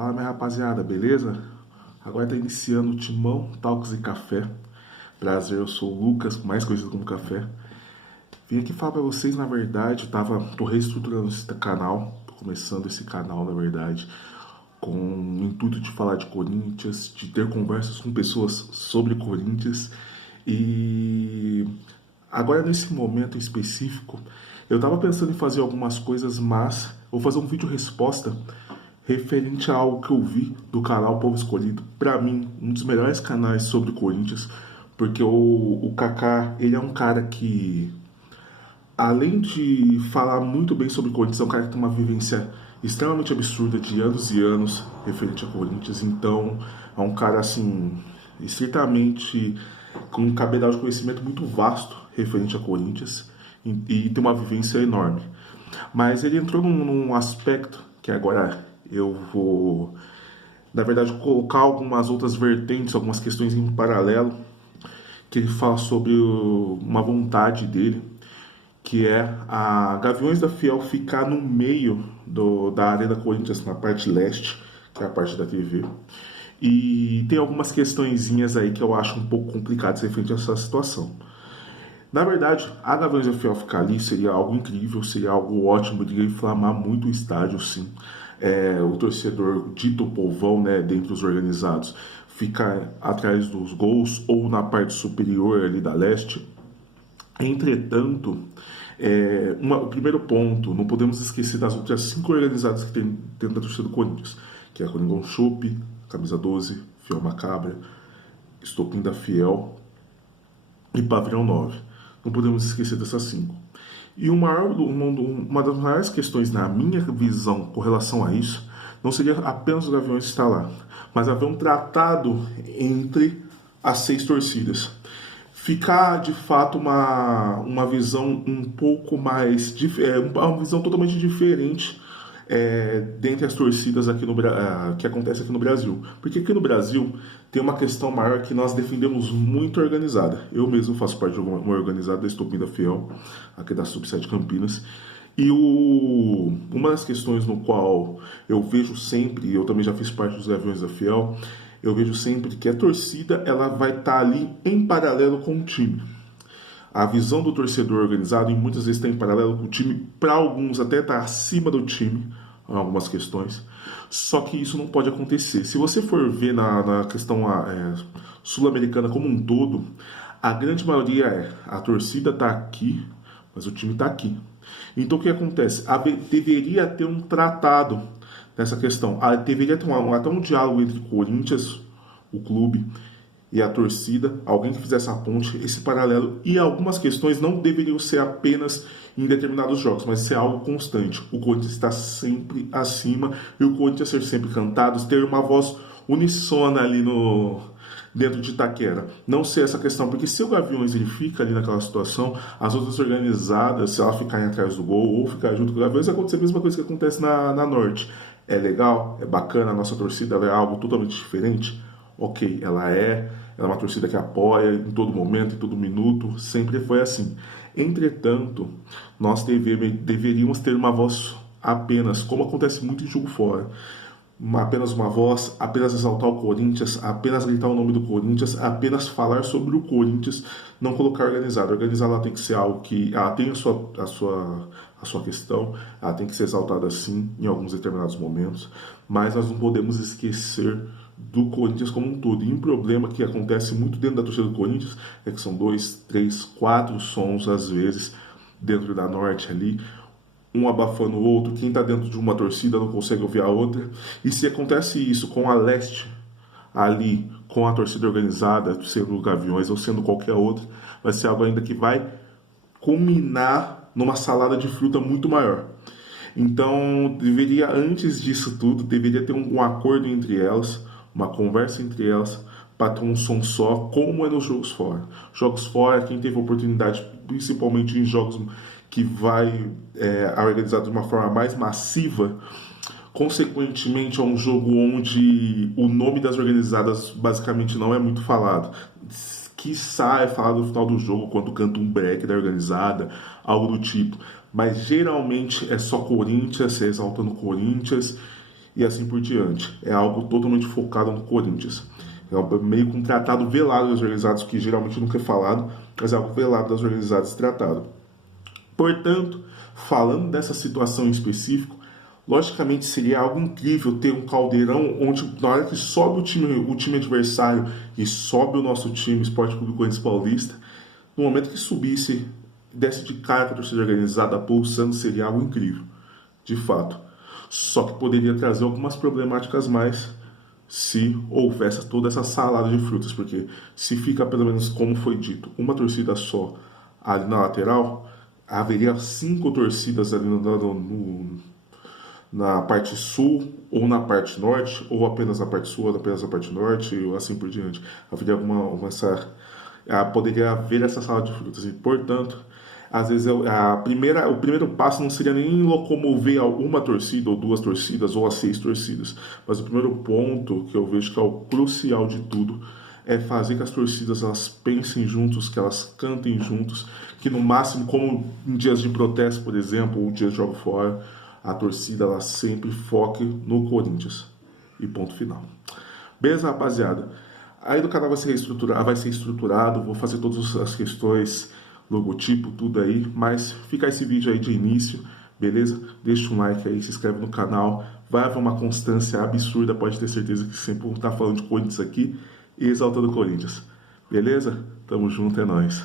Fala, minha rapaziada, beleza? Agora tá iniciando o Timão Talks e Café. Prazer, eu sou o Lucas, mais conhecido como Café. Vim aqui falar pra vocês, na verdade, tô reestruturando esse canal, tô começando esse canal, na verdade, com o intuito de falar de Corinthians, de ter conversas com pessoas sobre Corinthians. E agora, nesse momento específico, eu tava pensando em fazer algumas coisas, mas vou fazer um vídeo resposta referente a algo que eu vi do canal Povo Escolhido. Pra mim, um dos melhores canais sobre Corinthians, porque o Kaká, ele é um cara que, além de falar muito bem sobre Corinthians, é um cara que tem uma vivência extremamente absurda de anos e anos referente a Corinthians. Então, é um cara, assim, estritamente com um cabedal de conhecimento muito vasto referente a Corinthians e tem uma vivência enorme. Mas ele entrou num aspecto que agora eu vou, na verdade, colocar algumas outras vertentes, algumas questões em paralelo, que ele fala sobre uma vontade dele, que é a Gaviões da Fiel ficar no meio da Arena Corinthians, na parte leste, que é a parte da TV. E tem algumas questõezinhas aí que eu acho um pouco complicadas referente a essa situação. Na verdade, a Gaviões da Fiel ficar ali seria algo incrível, seria algo ótimo, iria inflamar muito o estádio, sim. O torcedor dito povão, né, dentre os organizados, fica atrás dos gols ou na parte superior ali da leste. Entretanto, o primeiro ponto, não podemos esquecer das outras 5 organizadas que tem dentro da torcida do Corinthians, que é a Coringão Chopp, Camisa 12, Fiel Macabra, Estopim da Fiel e Pavilhão 9. Não podemos esquecer dessas 5. E uma das maiores questões, na minha visão, com relação a isso, não seria apenas os Gaviões estar lá, mas haver um tratado entre as 6 torcidas. Ficar, de fato, uma visão um pouco mais... uma visão totalmente diferente dentre as torcidas aqui que acontece aqui no Brasil. Porque aqui no Brasil tem uma questão maior que nós defendemos muito organizada. Eu mesmo faço parte de uma organizada da Estopim da Fiel, aqui da Sub-7 Campinas. E uma das questões no qual eu vejo sempre, eu também já fiz parte dos Gaviões da Fiel, eu vejo sempre que a torcida ela vai estar ali em paralelo com o time. A visão do torcedor organizado, e muitas vezes está em paralelo com o time, para alguns até está acima do time, em algumas questões. Só que isso não pode acontecer. Se você for ver na questão sul-americana como um todo, a grande maioria a torcida está aqui, mas o time está aqui. Então o que acontece? Deveria ter um tratado nessa questão. Deveria ter até um diálogo entre Corinthians, o clube, e a torcida, alguém que fizesse a ponte, esse paralelo, e algumas questões não deveriam ser apenas em determinados jogos, mas ser algo constante. O Corinthians está sempre acima, e o Corinthians ser sempre cantado, ter uma voz unissona ali dentro de Itaquera. Não ser essa questão, porque se o Gaviões ele fica ali naquela situação, as outras organizadas, se elas ficarem atrás do gol ou ficar junto com o Gaviões, vai acontecer a mesma coisa que acontece na Norte. É legal, é bacana, a nossa torcida ela é algo totalmente diferente. Ok, ela é uma torcida que apoia em todo momento, em todo minuto, sempre foi assim. Entretanto, nós deveríamos ter uma voz apenas, como acontece muito em jogo fora, apenas uma voz, apenas exaltar o Corinthians, apenas gritar o nome do Corinthians, apenas falar sobre o Corinthians, não colocar organizado. Organizar ela tem que ser algo que ela tem a sua questão, ela tem que ser exaltada sim em alguns determinados momentos, mas nós não podemos esquecer do Corinthians como um todo. E um problema que acontece muito dentro da torcida do Corinthians é que são 2, 3, 4 sons às vezes dentro da Norte ali, um abafando o outro, quem está dentro de uma torcida não consegue ouvir a outra. E se acontece isso com a Leste ali, com a torcida organizada, sendo o Gaviões ou sendo qualquer outra, vai ser algo ainda que vai culminar numa salada de fruta muito maior. Então, antes disso tudo, deveria ter um acordo entre elas, uma conversa entre elas, para ter um som só, como é nos jogos fora. Jogos fora, quem teve oportunidade, principalmente em jogos que vai organizar de uma forma mais massiva, consequentemente é um jogo onde o nome das organizadas basicamente não é muito falado. Quiçá é falado no final do jogo, quando canta um break da organizada, algo do tipo. Mas geralmente é só Corinthians, exaltando Corinthians. e assim por diante. É algo totalmente focado no Corinthians. É meio que um tratado velado das organizadas, que geralmente nunca é falado, mas é algo velado das organizadas tratado. Portanto, falando dessa situação em específico, logicamente seria algo incrível ter um caldeirão onde, na hora que sobe o time adversário e sobe o nosso time, Esporte Clube Corinthians Paulista, no momento que subisse, desse de cara com a torcida organizada pulsando, seria algo incrível, de fato. Só que poderia trazer algumas problemáticas mais se houvesse toda essa salada de frutas, porque se fica, pelo menos como foi dito, uma torcida só ali na lateral, haveria 5 torcidas ali na parte sul ou na parte norte, ou apenas na parte sul ou apenas na parte norte, ou assim por diante. Haveria poderia haver essa salada de frutas e, portanto, às vezes o primeiro passo não seria nem locomover uma torcida ou 2 torcidas ou as 6 torcidas, mas o primeiro ponto que eu vejo que é o crucial de tudo é fazer que as torcidas elas pensem juntos, que elas cantem juntos, que no máximo, como em dias de protesto, por exemplo, ou dias de jogo fora, a torcida ela sempre foque no Corinthians e ponto final. Beleza, rapaziada? Aí do canal vai ser estruturado, vou fazer todas as questões, logotipo, tudo aí, mas fica esse vídeo aí de início, beleza? Deixa um like aí, se inscreve no canal, vai haver uma constância absurda, pode ter certeza que sempre vou estar falando de Corinthians aqui e exaltando o Corinthians, beleza? Tamo junto, é nóis.